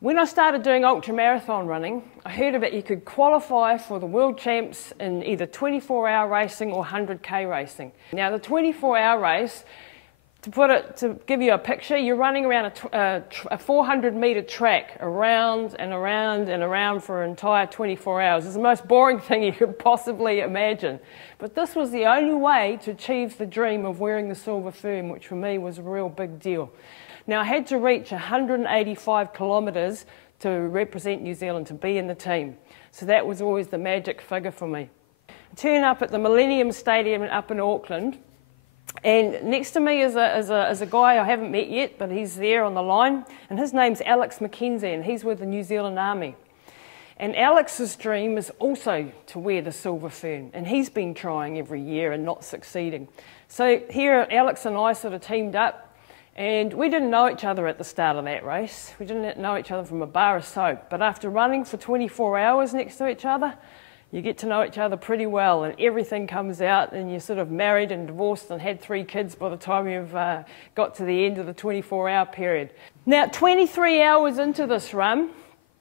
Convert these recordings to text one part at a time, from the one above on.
When I started doing ultramarathon running, I heard about you could qualify for the world champs in either 24-hour racing or 100k racing. Now the 24-hour race, to give you a picture, you're running around a 400-metre track around and around and around for an entire 24 hours. It's the most boring thing you could possibly imagine. But this was the only way to achieve the dream of wearing the silver fern, which for me was a real big deal. Now I had to reach 185 kilometres to represent New Zealand, to be in the team. So that was always the magic figure for me. I turn up at the Millennium Stadium up in Auckland, and next to me is a guy I haven't met yet, but he's there on the line, and his name's McKenzie, and he's with the New Zealand Army. And Alex's dream is also to wear the silver fern, and he's been trying every year and not succeeding. So here Alex and I sort of teamed up, and we didn't know each other at the start of that race. We didn't know each other from a bar of soap, but after running for 24 hours next to each other, you get to know each other pretty well, and everything comes out, and you're sort of married and divorced and had 3 kids by the time you've got to the end of the 24-hour period. Now, 23 hours into this run,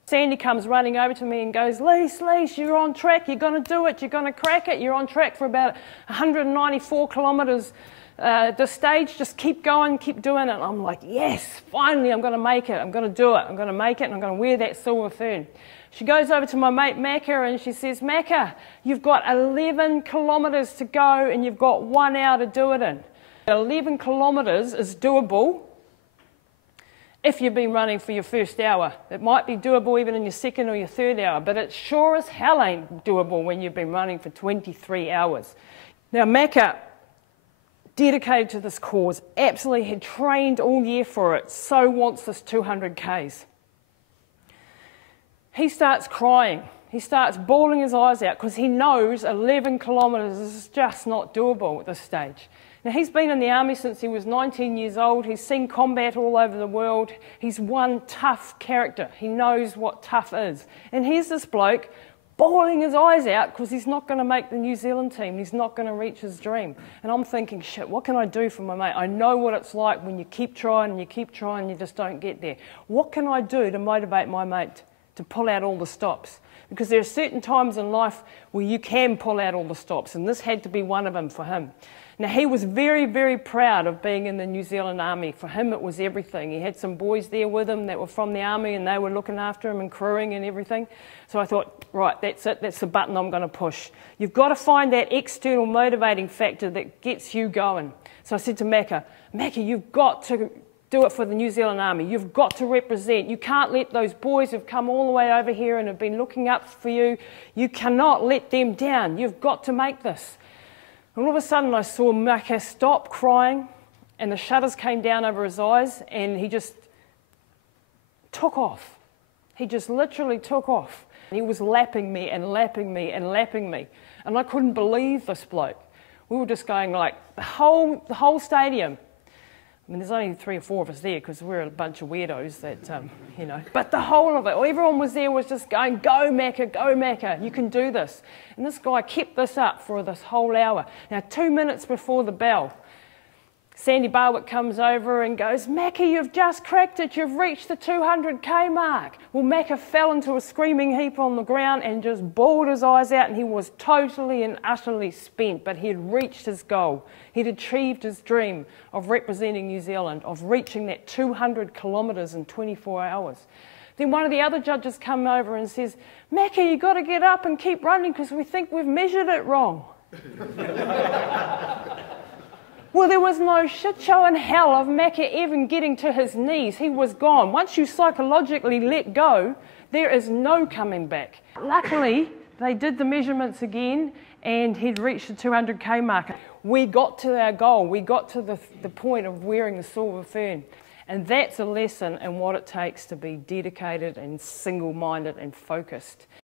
Sandy comes running over to me and goes, Lise, you're on track, you're going to do it, you're going to crack it, you're on track for about 194 kilometres this stage, just keep going, keep doing it. And I'm like, yes, finally I'm going to make it, I'm going to do it, I'm going to make it, and I'm going to wear that silver fern. She goes over to my mate Macca and she says, Macca, you've got 11 kilometres to go and you've got 1 hour to do it in. 11 kilometres is doable if you've been running for your first hour. It might be doable even in your second or your third hour, but it sure as hell ain't doable when you've been running for 23 hours. Now Macca, dedicated to this cause, absolutely had trained all year for it, so wants this 200 Ks. He starts crying, he starts bawling his eyes out because he knows 11 kilometres is just not doable at this stage. Now he's been in the army since he was 19 years old, he's seen combat all over the world, he's one tough character, he knows what tough is. And here's this bloke bawling his eyes out because he's not going to make the New Zealand team, he's not going to reach his dream. And I'm thinking, shit, what can I do for my mate? I know what it's like when you keep trying and you keep trying and you just don't get there. What can I do to motivate my mate to pull out all the stops? Because there are certain times in life where you can pull out all the stops, and this had to be one of them for him. Now he was very, very proud of being in the New Zealand Army. For him it was everything. He had some boys there with him that were from the Army and they were looking after him and crewing and everything. So I thought, right, that's it, that's the button I'm going to push. You've got to find that external motivating factor that gets you going. So I said to Macca, you've got to do it for the New Zealand Army. You've got to represent. You can't let those boys who've come all the way over here and have been looking up for you, you cannot let them down. You've got to make this. And all of a sudden I saw Macca stop crying and the shutters came down over his eyes and he just took off. He just literally took off. He was lapping me and lapping me and lapping me. And I couldn't believe this bloke. We were just going like, the whole stadium. I mean, there's only 3 or 4 of us there because we're a bunch of weirdos that, you know. But the whole of it, everyone was there was just going, go Macca, you can do this. And this guy kept this up for this whole hour. Now, 2 minutes before the bell, Sandy Barwick comes over and goes, Macca, you've just cracked it, you've reached the 200k mark. Well, Macca fell into a screaming heap on the ground and just bawled his eyes out, and he was totally and utterly spent, but he had reached his goal. He'd achieved his dream of representing New Zealand, of reaching that 200 kilometres in 24 hours. Then one of the other judges come over and says, Macca, you've got to get up and keep running because we think we've measured it wrong. Well, there was no shit show in hell of Macca even getting to his knees. He was gone. Once you psychologically let go, there is no coming back. Luckily, they did the measurements again and he'd reached the 200k mark. We got to our goal. We got to the point of wearing the silver fern. And that's a lesson in what it takes to be dedicated and single-minded and focused.